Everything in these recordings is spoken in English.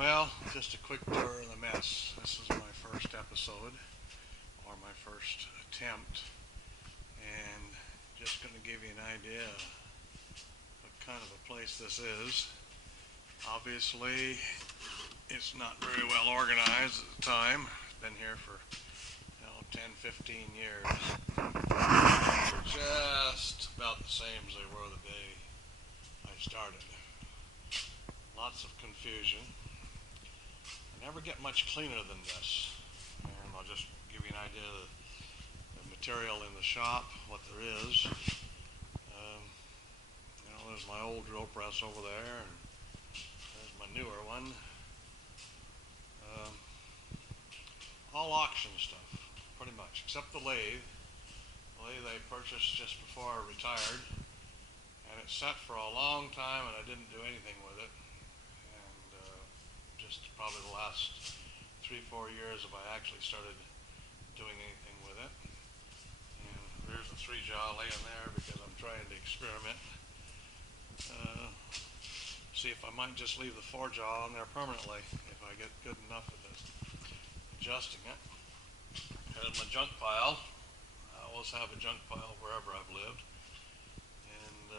Well, just a quick tour of the mess. This is my first episode, or my first attempt, and just going to give you an idea of what kind of a place this is. Obviously, it's not very well organized at the time. It's been here for 10, 15 years. They're just about the same as they were the day I started. Lots of confusion. I never get much cleaner than this. And I'll just give you an idea of the material in the shop, what there is. There's my old drill press over there, and there's my newer one. All auction stuff, pretty much, except the lathe. The lathe I purchased just before I retired, and it sat for a long time, and I didn't do anything with it. Just probably the last 3-4 years have I actually started doing anything with it. And there's a 3-jaw laying there because I'm trying to experiment. See if I might just leave the 4-jaw on there permanently if I get good enough at this, adjusting it. Here's my junk pile. I always have a junk pile wherever I've lived. And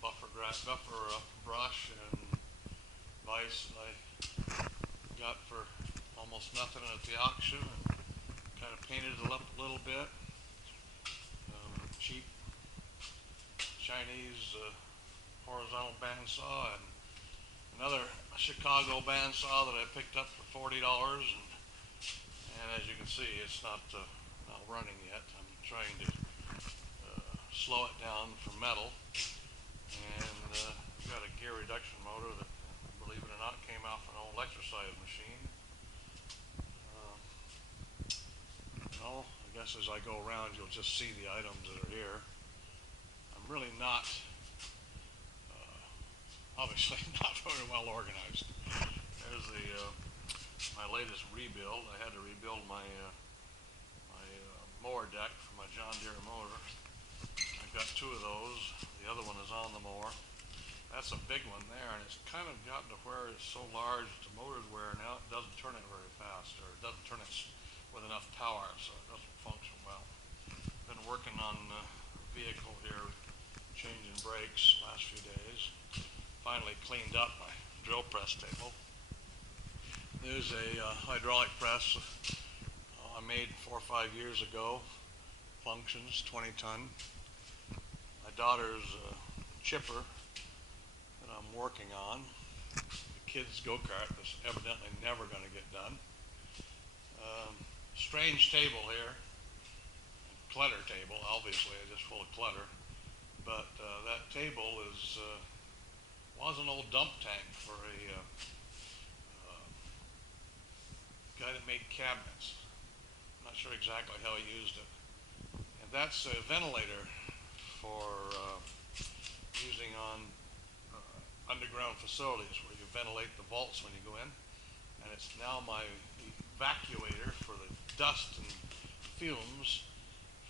buffer brush and vise that I got for almost nothing at the auction, and kind of painted it up a little bit. Cheap Chinese horizontal bandsaw, and another Chicago bandsaw that I picked up for $40, and as you can see, it's not running yet. I'm trying to slow it down for metal, and got a gear reduction motor that, believe it or not, came off an old exercise machine. I guess as I go around, you'll just see the items that are here. I'm really not, obviously not very well organized. There's my latest rebuild. I had to rebuild my mower deck for my John Deere motor. I've got 2 of those. The other one is on the mower. That's a big one there, and it's kind of gotten to where it's so large the motor's wearing out, it doesn't turn it very fast, or it doesn't turn it with enough power, so it doesn't function well. Been working on the vehicle here, changing brakes last few days. Finally cleaned up my drill press table. There's a hydraulic press I made 4 or 5 years ago. Functions, 20-ton. My daughter's chipper that I'm working on. The kids' go-kart that's evidently never going to get done. Strange table here. Clutter table, obviously, just full of clutter. But that table was an old dump tank for a guy that made cabinets. I'm not sure exactly how he used it. And that's a ventilator for using on underground facilities where you ventilate the vaults when you go in. And it's now my evacuator for the dust and fumes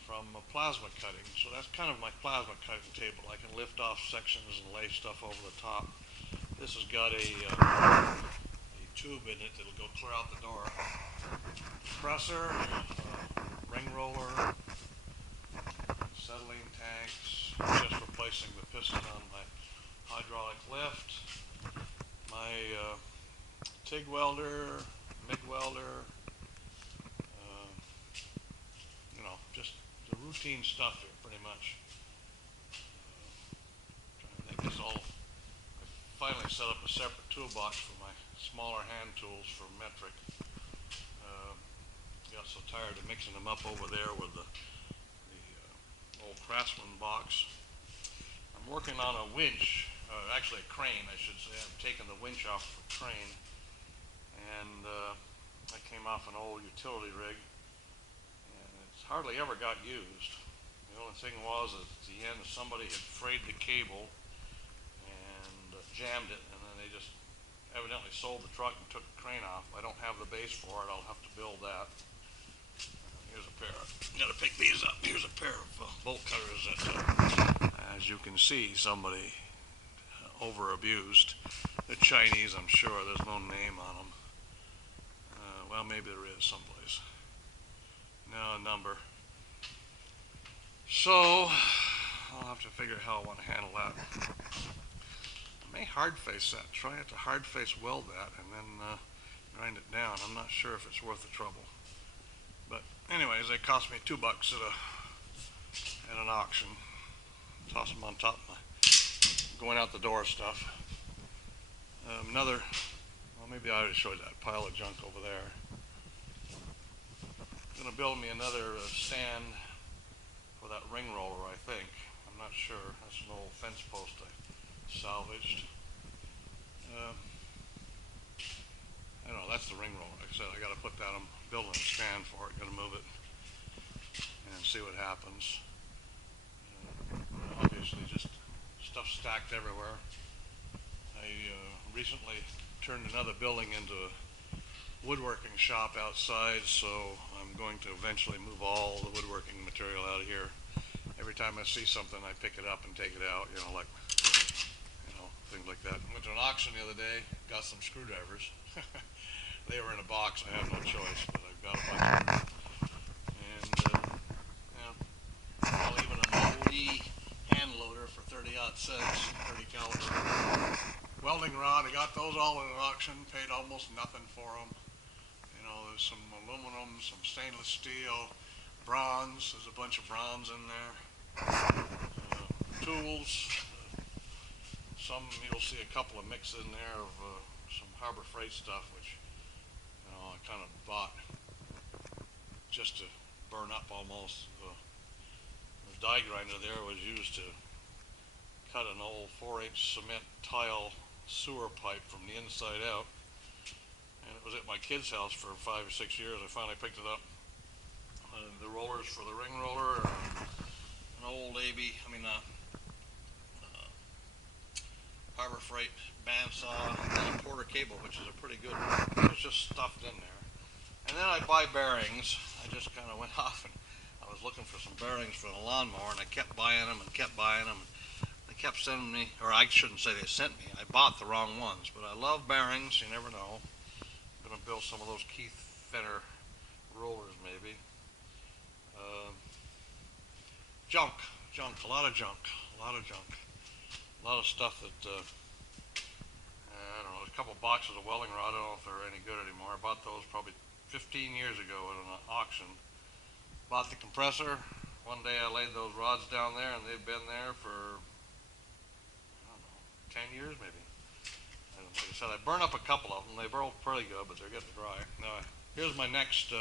from plasma cutting. So that's kind of my plasma cutting table. I can lift off sections and lay stuff over the top. This has got a tube in it that'll go clear out the door. Compressor, ring roller, settling tanks, just replacing the piston on my hydraulic lift, my TIG welder, MIG welder, just the routine stuff here, pretty much. Trying to think this all. I finally set up a separate toolbox for my smaller hand tools for metric. Got so tired of mixing them up over there with the old Craftsman box. I'm working on a winch, actually a crane, I should say. I've taken the winch off the crane, and I came off an old utility rig. Hardly ever got used. The only thing was at the end somebody had frayed the cable and jammed it, and then they just evidently sold the truck and took the crane off. I don't have the base for it. I'll have to build that. Here's a pair of, got to pick these up. Here's a pair of bolt cutters that, as you can see, somebody over abused. The Chinese, I'm sure. There's no name on them. Well, maybe there is someplace. No, a number. So, I'll have to figure how I want to handle that. I may hard face that. Try it to hard face weld that and then grind it down. I'm not sure if it's worth the trouble. But anyways, they cost me $2 at an auction. Toss them on top of my going out the door stuff. Well, maybe I already showed that pile of junk over there. I'm going to build me another stand for that ring roller, I think. I'm not sure. That's an old fence post I salvaged. I don't know, that's the ring roller. Like I said, I got to put that, I'm building a stand for it, going to move it and see what happens. Obviously just stuff stacked everywhere. I recently turned another building into a woodworking shop outside, so I'm going to eventually move all the woodworking material out of here. Every time I see something, I pick it up and take it out, like, things like that. I went to an auction the other day, got some screwdrivers. They were in a box, I have no choice, but I've got a bunch of them. And, well, even an oldie hand loader for 30-odd cents, 30 caliber. Welding rod, I got those all at an auction, paid almost nothing for them. There's some aluminum, some stainless steel, bronze, there's a bunch of bronze in there. Tools, some you'll see a couple of mixes in there of some Harbor Freight stuff, which I kind of bought just to burn up almost. The die grinder there was used to cut an old 4/8 cement tile sewer pipe from the inside out, and it was at my kid's house for 5 or 6 years. I finally picked it up. The rollers for the ring roller, an old Harbor Freight bandsaw, and a Porter cable, which is a pretty good one. It was just stuffed in there. And then I buy bearings. I just kind of went off and I was looking for some bearings for the lawnmower, and I kept buying them and kept buying them. They kept sending me, or I shouldn't say they sent me, I bought the wrong ones, but I love bearings, you never know. I'm going to build some of those Keith Fenner rollers maybe. Junk, a lot of junk. A lot of stuff that, I don't know, there's a couple boxes of welding rod. I don't know if they're any good anymore. I bought those probably 15 years ago at an auction. Bought the compressor. One day I laid those rods down there, and they've been there for, I don't know, 10 years maybe. And like I said, I burned up a couple of them. They burn pretty good, but they're getting dry. Now, here's my next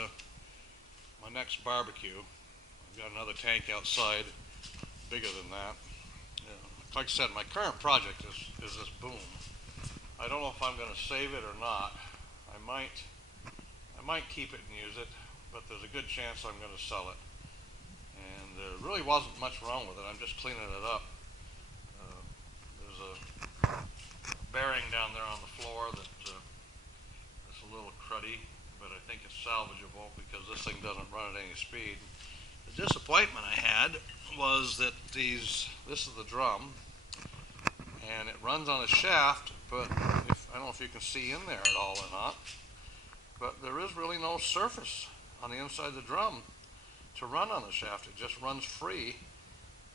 barbecue. I've got another tank outside, bigger than that. Like I said, my current project is this boom. I don't know if I'm going to save it or not. I might keep it and use it, but there's a good chance I'm going to sell it. And there really wasn't much wrong with it. I'm just cleaning it up. There's a bearing down there on the floor that is a little cruddy, but I think it's salvageable because this thing doesn't run at any speed. The disappointment I had was that this is the drum, and it runs on a shaft, but I don't know if you can see in there at all or not, but there is really no surface on the inside of the drum to run on the shaft. It just runs free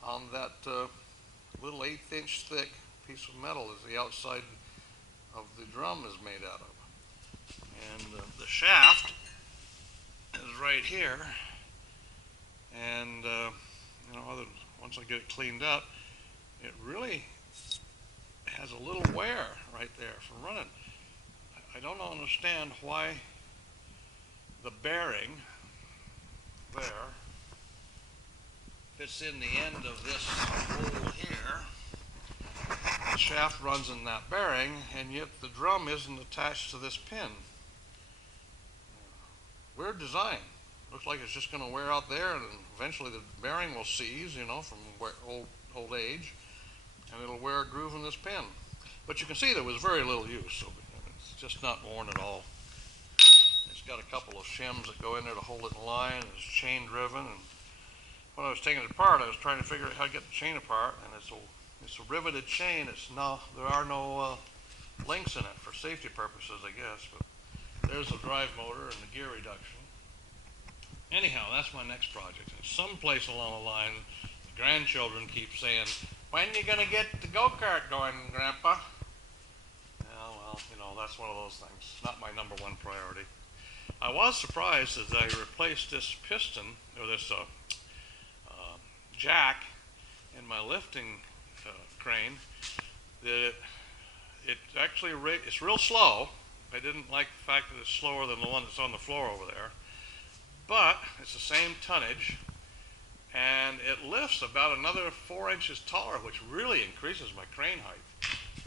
on that little 1/8 inch thick piece of metal that the outside of the drum is made out of. And the shaft is right here, and once I get it cleaned up, it really has a little wear right there from running. I don't understand why the bearing there fits in the end of this hole here. The shaft runs in that bearing, and yet the drum isn't attached to this pin. Weird design. Looks like it's just going to wear out there, and eventually the bearing will seize, from old age, and it'll wear a groove in this pin. But you can see there was very little use, so it's just not worn at all. It's got a couple of shims that go in there to hold it in line. It's chain driven, and when I was taking it apart, I was trying to figure out how to get the chain apart, and it's a riveted chain. There are no links in it for safety purposes, I guess, but there's the drive motor and the gear reduction. Anyhow, that's my next project. And someplace along the line, the grandchildren keep saying, "When are you going to get the go-kart going, Grandpa?" Yeah, well, that's one of those things. Not my number one priority. I was surprised as I replaced this piston, or this jack, in my lifting crane, that it actually it's real slow. I didn't like the fact that it's slower than the one that's on the floor over there, but it's the same tonnage, and it lifts about another 4 inches taller, which really increases my crane height.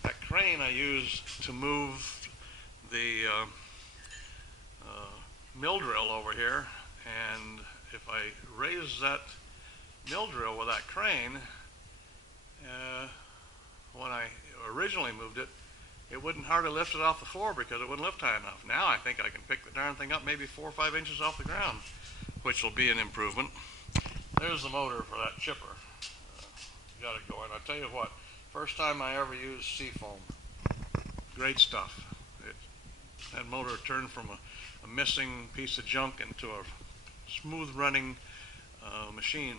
That crane I use to move the mill drill over here, and if I raise that mill drill with that crane, when I originally moved it, it wouldn't hardly lift it off the floor because it wouldn't lift high enough. Now I think I can pick the darn thing up maybe 4 or 5 inches off the ground, which will be an improvement. There's the motor for that chipper. Got it going. I'll tell you what, first time I ever used seafoam. Great stuff. That motor turned from a missing piece of junk into a smooth running machine.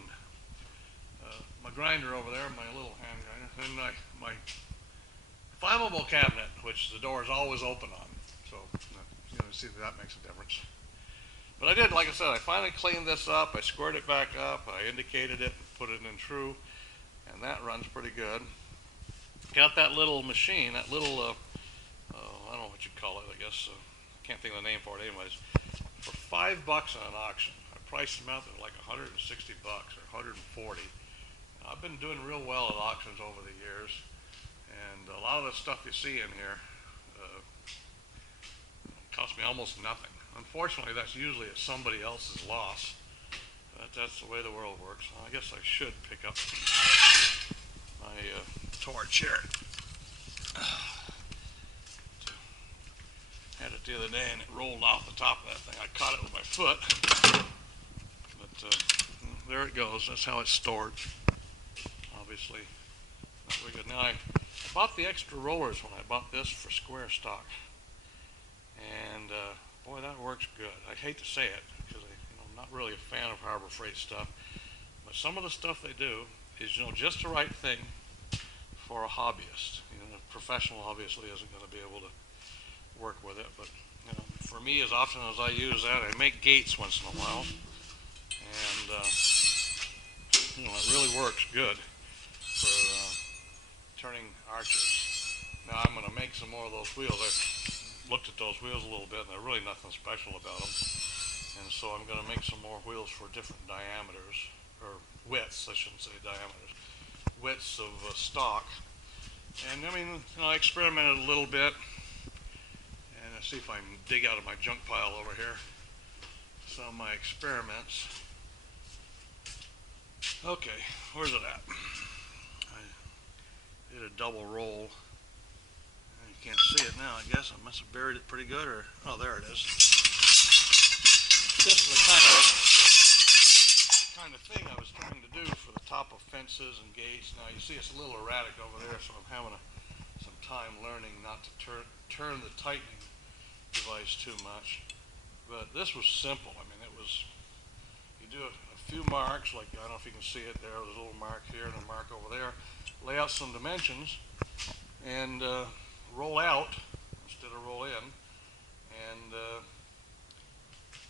My grinder over there, my little hand grinder, and my flammable cabinet, which the door is always open on. So, see that makes a difference. But I did, like I said, I finally cleaned this up. I squared it back up. I indicated it, put it in true, and that runs pretty good. Got that little machine, that little, I don't know what you call it, I guess. Can't think of the name for it anyways. For $5 on an auction. I priced them out at like $160 or $140. I've been doing real well at auctions over the years, and a lot of the stuff you see in here cost me almost nothing. Unfortunately, that's usually at somebody else's loss. But that's the way the world works. I guess I should pick up my torch here. Had it the other day and it rolled off the top of that thing. I caught it with my foot. But there it goes. That's how it's stored. Obviously, not very good. Now I bought the extra rollers when I bought this for square stock. And boy, that works good. I hate to say it because I'm not really a fan of Harbor Freight stuff. But some of the stuff they do is just the right thing for a hobbyist. A professional obviously isn't going to be able to work with it, but for me, as often as I use that, I make gates once in a while, and it really works good for turning arches. Now I'm going to make some more of those wheels. I've looked at those wheels a little bit, and they're really nothing special about them, and so I'm going to make some more wheels for different diameters, or widths, I shouldn't say diameters, widths of stock. And I experimented a little bit. Let's see if I can dig out of my junk pile over here some of my experiments. Okay, where's it at? I did a double roll. You can't see it now, I guess. I must have buried it pretty good, or oh, there it is. This is the kind of thing I was trying to do for the top of fences and gates. Now you see it's a little erratic over there, so I'm having some time learning not to turn the tightening device too much. But this was simple. You do a few marks, like I don't know if you can see it there, there's a little mark here and a mark over there, lay out some dimensions, and roll out instead of roll in, and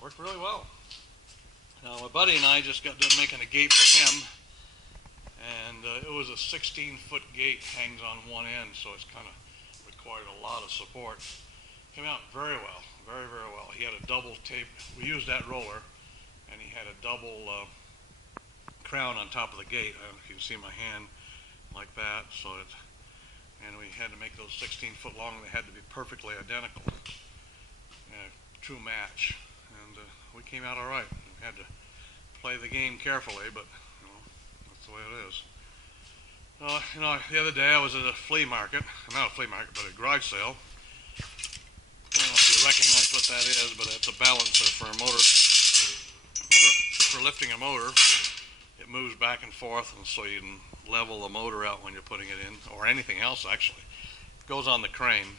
worked really well. Now my buddy and I just got done making a gate for him, and it was a 16-foot gate, hangs on one end, so it's kind of required a lot of support. Came out very well, very, very well. He had a double tape. We used that roller, and he had a double crown on top of the gate. I don't know if you can see my hand like that. And we had to make those 16-foot long. They had to be perfectly identical, true match. And we came out all right. We had to play the game carefully, but that's the way it is. The other day I was at a flea market, not a flea market, but a garage sale. I don't know if you recognize what that is, but it's a balancer for a motor. For lifting a motor, it moves back and forth, and so you can level the motor out when you're putting it in, or anything else actually. It goes on the crane,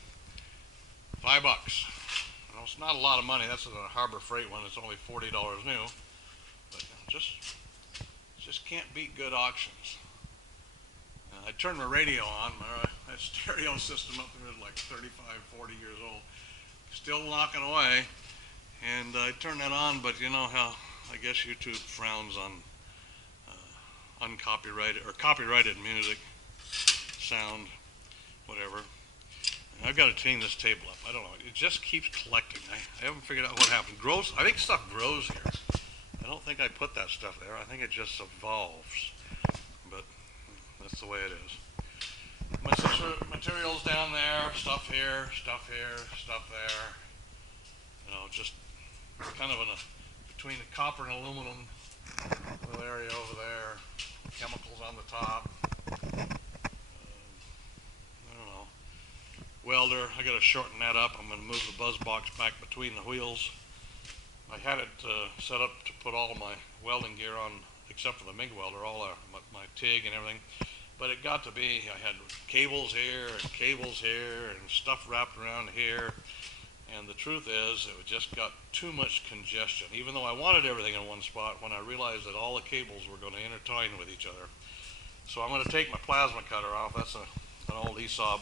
$5. You know, it's not a lot of money. That's a Harbor Freight one. It's only $40 new. But just can't beat good auctions. I turned my radio on. My stereo system up there is like 35, 40 years old. Still knocking away. And I turned that on, but you know how I guess YouTube frowns on uncopyrighted or copyrighted music, sound, whatever. And I've got to clean this table up. I don't know. It just keeps collecting. I haven't figured out what happened. Grows. I think stuff grows here. I don't think I put that stuff there. I think it just evolves. But that's the way it is. My materials down there, stuff here, stuff here, stuff there. You know, just kind of between the copper and aluminum little area over there. Chemicals on the top. I don't know. Welder. I got to shorten that up. I'm going to move the buzz box back between the wheels. I had it set up to put all my welding gear on, except for the MIG welder, all my TIG and everything. But it got to be, I had cables here and stuff wrapped around here. And the truth is, it just got too much congestion. Even though I wanted everything in one spot, when I realized that all the cables were going to intertwine with each other. So I'm going to take my plasma cutter off. That's an old ESOB